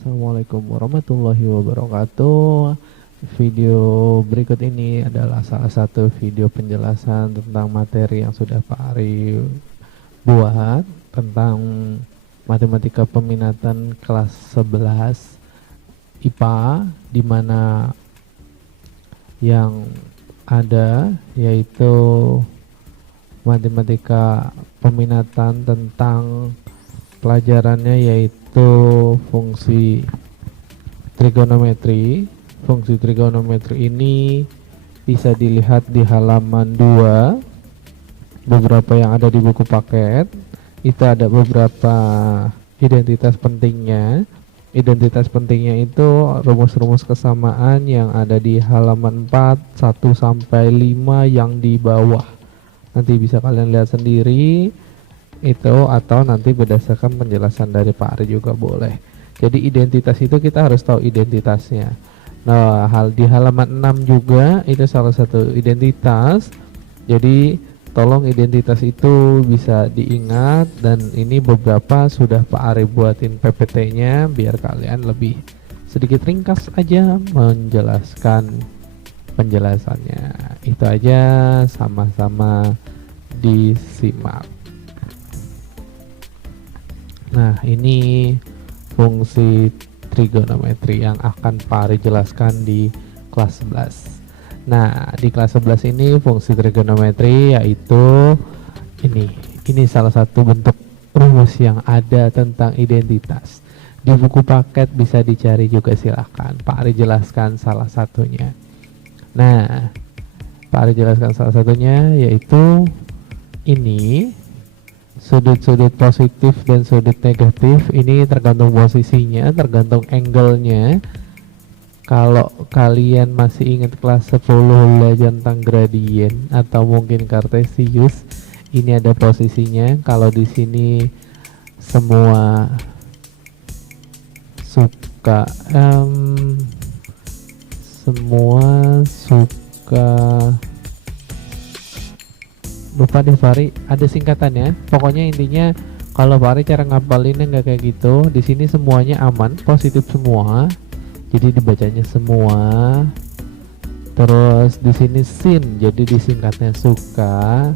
Assalamualaikum warahmatullahi wabarakatuh. Video berikut ini adalah salah satu video penjelasan tentang materi yang sudah Pak Ari buat tentang matematika peminatan kelas 11 IPA, di mana yang ada yaitu matematika peminatan tentang pelajarannya yaitu fungsi trigonometri. Fungsi trigonometri ini bisa dilihat di halaman 2, beberapa yang ada di buku paket. Itu ada beberapa identitas pentingnya. Identitas pentingnya itu rumus-rumus kesamaan yang ada di halaman 4, 1 sampai 5 yang di bawah. Nanti bisa kalian lihat sendiri itu, atau nanti berdasarkan penjelasan dari Pak Ari juga boleh. Jadi identitas itu kita harus tahu identitasnya. Nah, di halaman 6 juga itu salah satu identitas. Jadi tolong identitas itu bisa diingat, dan ini beberapa sudah Pak Ari buatin PPT-nya biar kalian lebih sedikit ringkas aja menjelaskan penjelasannya. Itu aja, sama-sama disimak. Nah, ini fungsi trigonometri yang akan Pak Ari jelaskan di kelas 11. Nah, di kelas 11 ini fungsi trigonometri yaitu ini salah satu bentuk rumus yang ada tentang identitas. Di buku paket bisa dicari juga, silahkan. Pak Ari jelaskan salah satunya. Nah, Pak Ari jelaskan salah satunya yaitu ini. Sudut-sudut positif dan sudut negatif ini tergantung posisinya, tergantung angle-nya. Kalau kalian masih ingat kelas 10 belajar tentang gradien atau mungkin kartesius, ini ada posisinya. Kalau di sini semua suka lupa deh Fari, ada singkatannya. Pokoknya intinya kalau Fari cara ngapalinnya nggak kayak gitu. Di sini semuanya aman, positif semua. Jadi dibacanya semua. Terus di sini sin, jadi disingkatnya suka.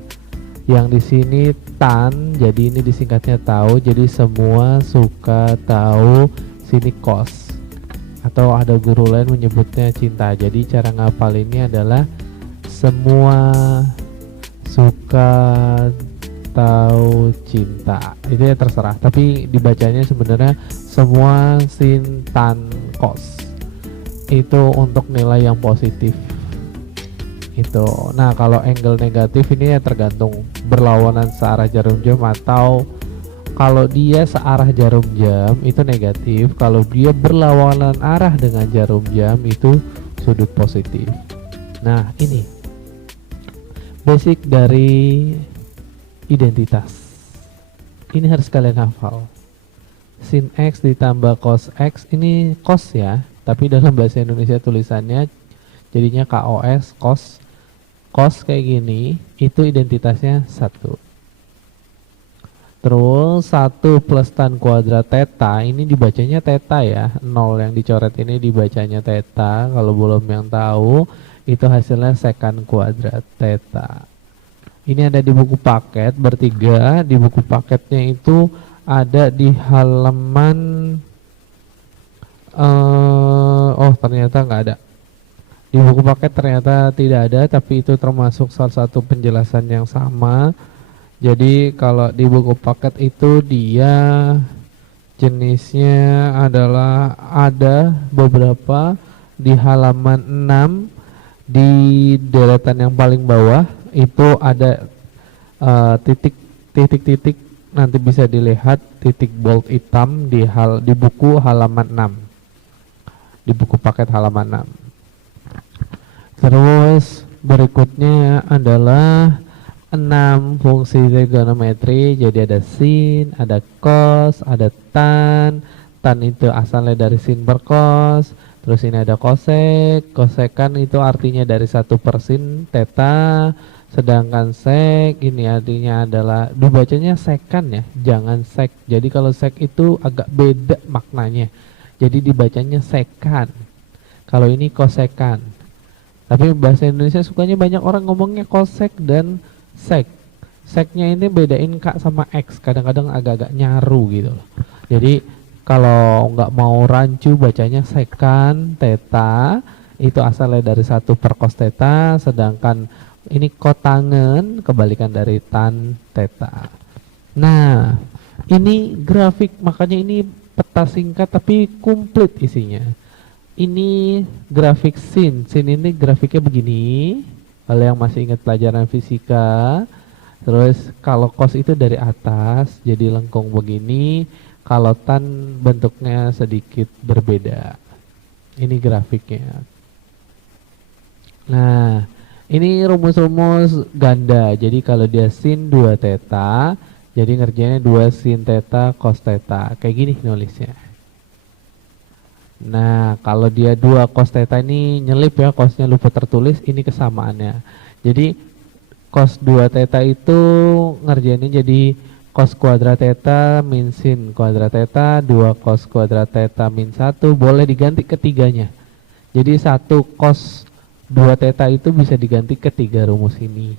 Yang di sini tan, jadi ini disingkatnya tahu. Jadi semua suka tahu. Sini kos. Atau ada guru lain menyebutnya cinta. Jadi cara ngapalinnya adalah semua suka tahu cinta. Itu ya terserah, tapi dibacanya sebenarnya semua sin tan kos. Itu untuk nilai yang positif itu. Nah, kalau angle negatif ini ya tergantung berlawanan searah jarum jam, atau kalau dia searah jarum jam itu negatif, kalau dia berlawanan arah dengan jarum jam itu sudut positif. Nah, ini basic dari identitas. Ini harus kalian hafal. Sin X ditambah cos X, ini cos ya, tapi dalam bahasa Indonesia tulisannya jadinya KOS, cos. Cos kayak gini, itu identitasnya 1. Terus 1 plus tan kuadrat theta, ini dibacanya theta ya. 0 yang dicoret ini dibacanya theta. Kalau belum yang tahu, itu hasilnya secant kuadrat theta. Ini ada di buku paket bertiga. Di buku paketnya itu ada di halaman ternyata nggak ada. Di buku paket ternyata tidak ada, tapi itu termasuk salah satu penjelasan yang sama. Jadi kalau di buku paket itu dia jenisnya adalah ada beberapa di halaman 6. Di deretan yang paling bawah itu ada titik-titik, nanti bisa dilihat titik bold hitam di buku halaman 6, di buku paket halaman 6. Terus berikutnya adalah 6 fungsi trigonometri. Jadi ada sin, ada cos, ada tan. Tan itu asalnya dari sin per cos. Terus ini ada kosek. Kosekan itu artinya dari 1 per sin theta. Sedangkan sek ini artinya adalah, dibacanya sekan ya, jangan sek. Jadi kalau sek itu agak beda maknanya. jadi dibacanya sekan. Kalau ini kosekan. Tapi bahasa Indonesia sukanya banyak orang ngomongnya kosek dan sek. Seknya ini bedain K sama X, kadang-kadang agak-agak nyaru gitu loh. Jadi kalau nggak mau rancu bacanya sekan teta, itu asalnya dari 1/cos teta, sedangkan ini kotangen kebalikan dari tan teta. Nah, ini grafik, makanya ini peta singkat tapi komplit isinya. Ini grafik sin ini grafiknya begini. Kalau yang masih ingat pelajaran fisika. Terus kalau cos itu dari atas jadi lengkung begini, kalau tan bentuknya sedikit berbeda. Ini grafiknya. Nah, ini rumus-rumus ganda. Jadi kalau dia sin 2 theta, jadi ngerjainnya 2 sin theta cos theta. Kayak gini nulisnya. Nah, kalau dia 2 cos theta ini nyelip ya, cosnya lupa tertulis, ini kesamaannya. Jadi cos 2 theta itu ngerjainnya jadi cos kuadrat theta min sin kuadrat theta 2 cos kuadrat theta min 1, boleh diganti ketiganya. Jadi 1 cos 2 theta itu bisa diganti ketiga rumus ini.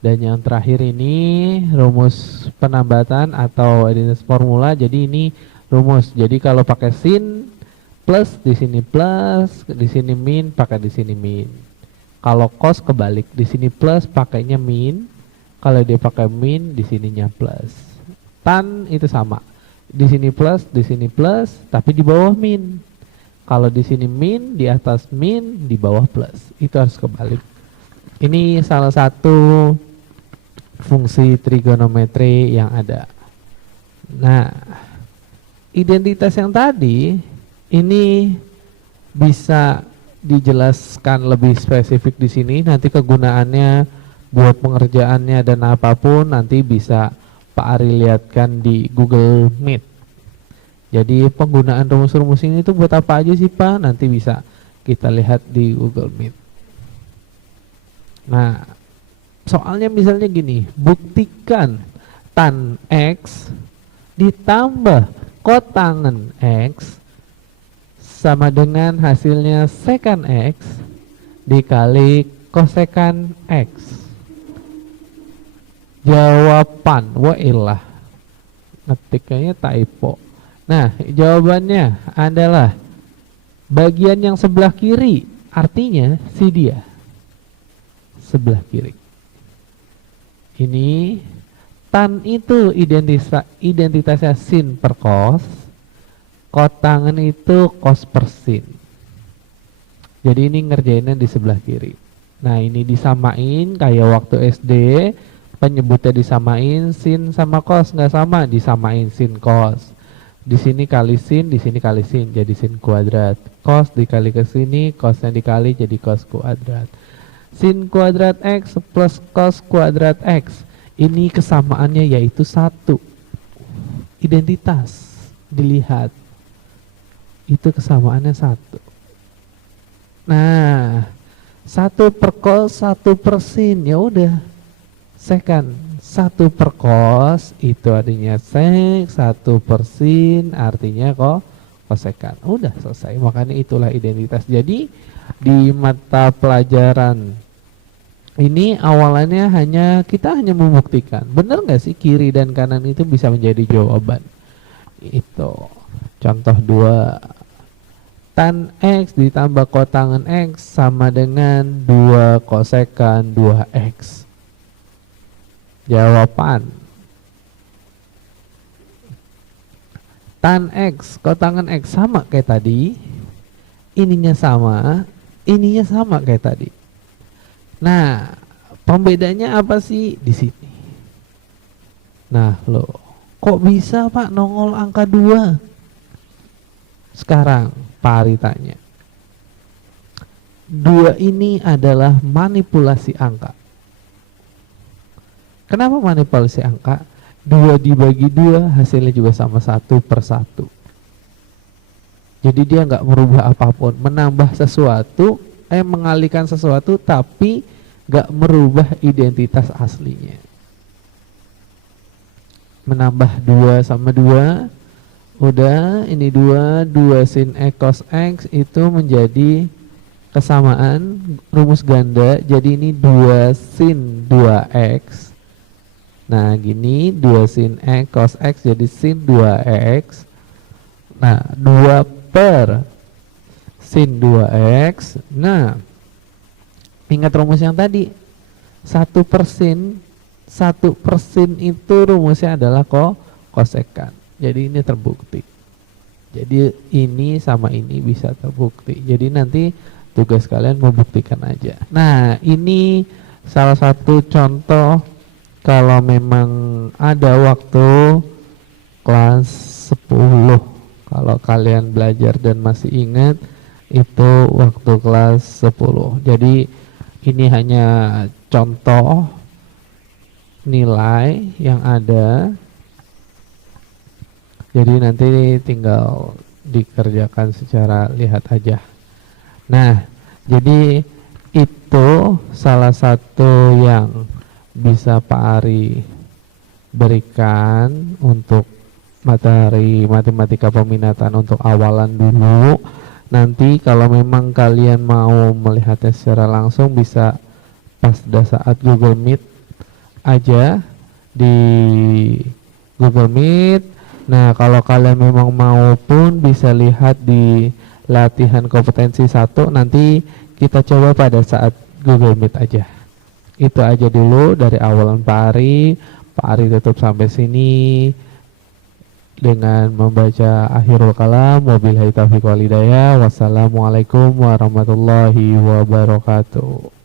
Dan yang terakhir ini rumus penambatan atau identitas formula. Jadi ini rumus. Jadi kalau pakai sin plus di sini min, pakai di sini min. Kalau cos kebalik, di sini plus pakainya min, kalau dia pakai min di sininya plus. Tan itu sama, di sini plus, tapi di bawah min. Kalau di sini min, di atas min, di bawah plus. Itu harus kebalik. Ini salah satu fungsi trigonometri yang ada. Nah, identitas yang tadi ini bisa dijelaskan lebih spesifik di sini. Nanti kegunaannya buat pengerjaannya dan apapun nanti bisa Pak Ari lihatkan di Google Meet. Jadi penggunaan rumus-rumus ini tuh buat apa aja sih Pak? Nanti bisa kita lihat di Google Meet. Nah, soalnya misalnya gini, buktikan tan X ditambah kotangen X sama dengan hasilnya sekan X dikali kosekan X. Jawaban, wailah, ngetiknya typo. Nah, jawabannya adalah bagian yang sebelah kiri, artinya si dia sebelah kiri. Ini tan itu identitasnya sin per cos, kotangan itu cos per sin. Jadi ini ngerjainnya di sebelah kiri. Nah, ini disamain kayak waktu SD, penyebutnya disamain sin sama cos, nggak sama, disamain sin cos. Di sini kali sin, di sini kali sin, jadi sin kuadrat. Cos dikali ke sini, cosnya dikali jadi cos kuadrat. Sin kuadrat X plus cos kuadrat X. Ini kesamaannya yaitu 1. Identitas dilihat. Itu kesamaannya 1. Nah, 1 per cos, 1 per sin, ya udah. Sekan 1 per cos itu artinya sek, 1 per sin artinya kosekan. Udah selesai. Makanya itulah identitas. Jadi di mata pelajaran ini awalannya kita hanya membuktikan, benar nggak sih kiri dan kanan itu bisa menjadi jawaban. Itu contoh 2, tan X ditambah kotangan X sama dengan 2 kosekan 2X. Jawaban tan X kotangan X sama kayak tadi, ininya sama kayak tadi. Nah, pembedanya apa sih di sini? Nah, loh, kok bisa Pak nongol angka 2? Sekarang Pak Ari tanya. 2 ini adalah manipulasi angka. Kenapa manipulasi angka? 2 dibagi 2 hasilnya juga sama 1 per 1. Jadi dia nggak merubah apapun, menambah sesuatu, mengalihkan sesuatu tapi nggak merubah identitas aslinya. Menambah 2 sama 2 Udah, ini 2 sin X cos X itu menjadi kesamaan rumus ganda. Jadi ini 2 sin 2X. Nah gini, 2 sin X cos X jadi sin 2X. Nah 2 per sin 2X. Nah ingat rumus yang tadi, 1 per sin itu rumusnya adalah kosekan. Jadi ini terbukti. Jadi ini sama ini bisa terbukti. Jadi nanti tugas kalian membuktikan aja. Nah ini salah satu contoh kalau memang ada waktu kelas 10. Kalau kalian belajar dan masih ingat, itu waktu kelas 10. Jadi ini hanya contoh nilai yang ada. Jadi nanti tinggal dikerjakan secara lihat aja. Nah, jadi itu salah satu yang bisa Pak Ari berikan untuk materi matematika peminatan untuk awalan dulu. Nanti kalau memang kalian mau melihatnya secara langsung bisa pada saat Google Meet aja di Google Meet. Nah kalau kalian memang mau pun bisa lihat di latihan kompetensi 1, nanti kita coba pada saat Google Meet aja. Itu aja dulu dari awalan Pak Ari. Pak Ari tutup sampai sini dengan membaca akhirul kalam. Wabillahi taufiq wal hidayah. Wassalamualaikum warahmatullahi wabarakatuh.